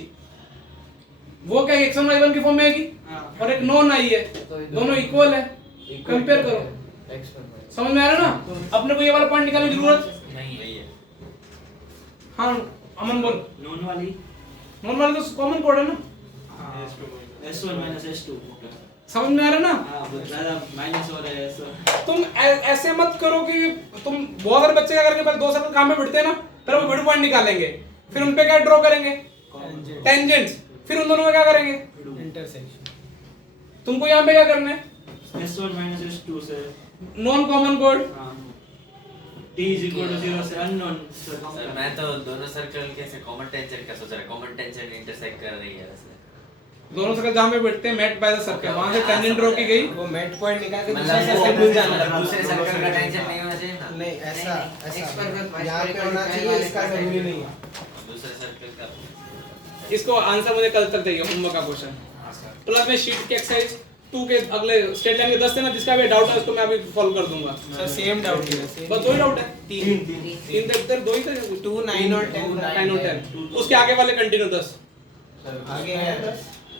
वो क्या x1 y1 की फॉर्म में आएगी, और एक नॉन आई है, दोनों इक्वल है, कंपेयर करो। समझ में आ रहा है ना? अपने को ये वाला पॉइंट निकालने की जरूरत नहीं है। हाँ अमन बोल। नॉन वाली तो कॉमन कोड है ना, S1 S2 समझ में आ रहा है ना? हाँ वो ज्यादा माइनस हो रहा है ऐसा। तुम ऐसे मत करो कि तुम बहुत सारे बच्चे क्या करेंगे, पहले 2 सर्कल काम में भिड़ते हैं ना, फिर वो मिड पॉइंट निकालेंगे, फिर उन पे क्या ड्रॉ करेंगे, टेंजेंट्स, फिर उन दोनों में क्या करेंगे, इंटरसेक्शन। तुमको यहाँ पे क्या करना है, S1 minus S2 से non common code. T is equal to 0 से unknown से सर मैं तो दोनों सर्कल के से कॉमन टेंजेंट का सोच रहा, कॉमन टेंजेंट इंटरसेक्ट कर रही है वैसे। दोनों सर्कल जहाँ पे बैठते हैं मेट बाय द सर्कल, वहां से टेंजेंट ड्रॉ की गई। वो मेट पॉइंट निकाल के मतलब दूसरे सर्कल भूल जाना मतलब दूसरे सर्कल का टेंजेंट नहीं होना चाहिए ना। नहीं ऐसा नहीं, X पर बस ऐसा यहाँ पे होना चाहिए, इसका जरूरी नहीं है। दूसरे सर्कल का इसको आंसर मुझे कल तक चाहिए, होमवर्क का क्वेश्चन। प्लस में शीट की एक्सरसाइज 2 के अगले स्टेट लाइन के 10 थे ना, जिसका भी डाउट है उसको मैं अभी सॉल्व कर दूंगा। सर सेम डाउट है, बस 2 ही डाउट है, 3 तीन तक 2 ही थे, 2 9 और 10 9 और 10। उसके आगे वाले कंटिन्यू 10 आगे है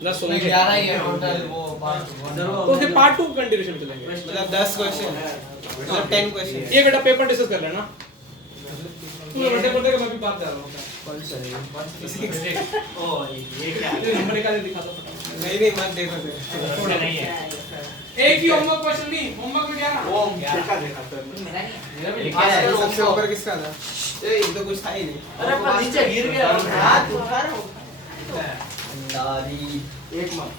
10 नहीं, 11 ही है टोटल वो पार्ट तो फिर पार्ट 2 कंटिन्यूएशन चलेंगे। मतलब 10 क्वेश्चन मतलब 10 क्वेश्चन। ये बेटा पेपर डिस्कस कर लेना, तू बड़े बोलते कि मैं भी बात कर रहा हूं। कौन सा है? ओ ये क्या ये नंबर निकाल के दिखा दो। नहीं मत देखो सर। थोड़ा नहीं है। एक ही होमवर्क क्वेश्चन नहीं, होमवर्क में क्या ना ओम देखा देखा सर। मेरा नहीं है। आज का सबसे ऊपर किसका था? ये तो कुछ था ही नहीं। अरे पर नीचे गिर गया हाथ उठा रहा हूँ। अंदारी एक मार्क।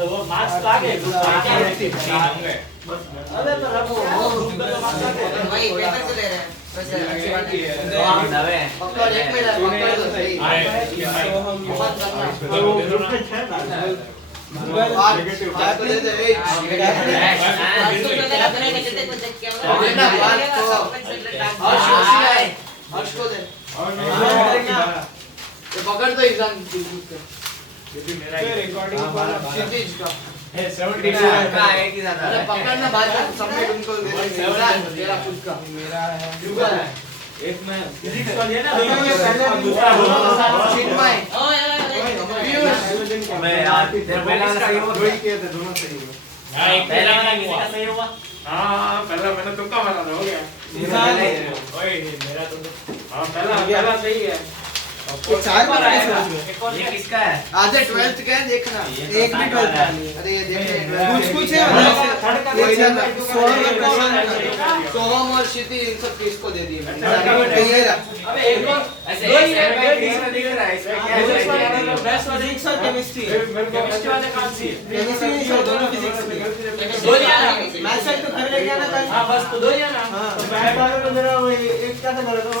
वो मार्क्स आ गए अरे पर अब वही पेपर को दे रहे हैं बस अच्छी बात है। नवे पकड़ एक मिनट पकड़ दो सही तो हम मत करना तो वो ग्रुप में है ना। नेगेटिव चार दे दे। आज तो मैंने अपने नेगेटिव को चेक किया हर्ष को दे और ये पकड़ दो एग्जाम ये भी मेरा ये रिकॉर्डिंग कॉल क्षितिज का है 70 का एक ही ज्यादा अरे पकड़ना बाद में सबमिट उनको दे दे तेरा खुद का मेरा है। युगल है एक में फिजिक्स का लिया ना चिन्मय मैं यार तेरा पहला वाला सही हुआ दो ही किए थे, दोनों सही हुए। पहला वाला किसी का सही हुआ हाँ पहला मैंने तुक्का मारा था, हो गया। ओए मेरा तो हाँ पहला सही है। ये 4 बार आया था। ये किसका है आज 12th का है देखना एक भी 12th का नहीं है। अरे ये देख कुछ है मतलब कोई से ना 16 में प्रशांत सोहम और क्षिति इन सब किसको दे दिए ये रहा। अबे एक और ऐसे दो ही है दिख रहा है इसमें बेस्ट वाले फिजिक्स और केमिस्ट्री केमिस्ट्री वाले कौन सी है केमिस्ट्री नहीं सर दोनों फिजिक्स में। दो ही है ना मैथ्स साइड तो घर लेके आना कल। हां बस तो दो ही है ना हाँ। तो मैं बार में मेरा वो एक क्या था मेरा तो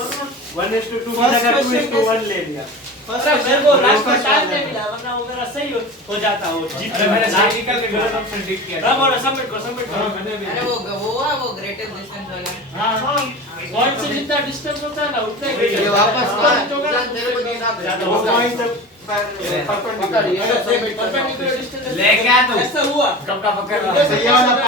1:2 की First जगह question 2:1 ले लिया। अरे मेरे को लास्ट में टाइम नहीं मिला वरना वो मेरा सही हो जाता वो जीत अरे मैंने लास्ट निकल के गलत ऑप्शन टिक किया। रब और सबमिट करो हाँ मैंने भी। अरे वो ग्रेटेस्ट डिस्टेंस वाला हां हां पॉइंट से जितना डिस्टेंस होता है ना उतना ही ये वापस complete होगा ना, तेरे को देना वो पॉइंट पकड़ ये सबमिट परपेंडिकुलर डिस्टेंस ले क्या तू ऐसा हुआ कब का पकड़ लिया सही वाला